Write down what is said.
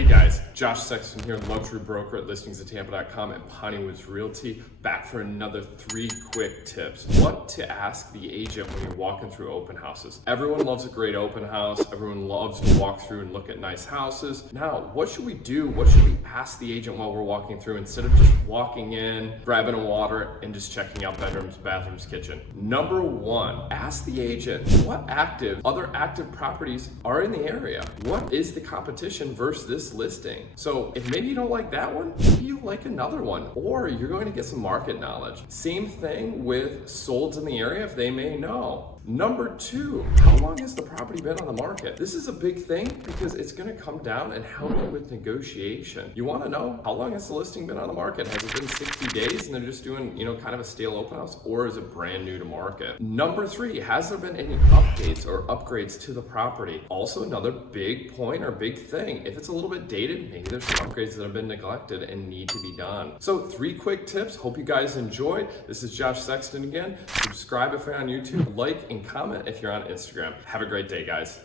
Hey guys, Josh Sexton here, luxury broker at listingsatampa.com and Piney Woods Realty, back for another 3 quick tips. What to ask the agent when you're walking through open houses. Everyone loves a great open house. Everyone loves to walk through and look at nice houses. Now, what should we do? What should we ask the agent while we're walking through instead of just walking in, grabbing a water, and just checking out bedrooms, bathrooms, kitchen? Number 1, ask the agent what other active properties are in the area. What is the competition versus this listing? So if maybe you don't like that one, maybe you like another one, or you're going to get some market knowledge. Same thing with solds in the area if they may know. Number 2, how long has the property been on the market? This is a big thing because it's going to come down and help you with negotiation. You want to know how long has the listing been on the market? Has it been 60 days and they're just doing, kind of a stale open house, or is it brand new to market? Number 3, has there been any updates or upgrades to the property? Also another big point or big thing. If it's a little bit dated, maybe there's some upgrades that have been neglected and need to be done. So 3 quick tips. Hope you guys enjoyed. This is Josh Sexton again. Subscribe if you're on YouTube, like and comment if you're on Instagram. Have a great day, guys.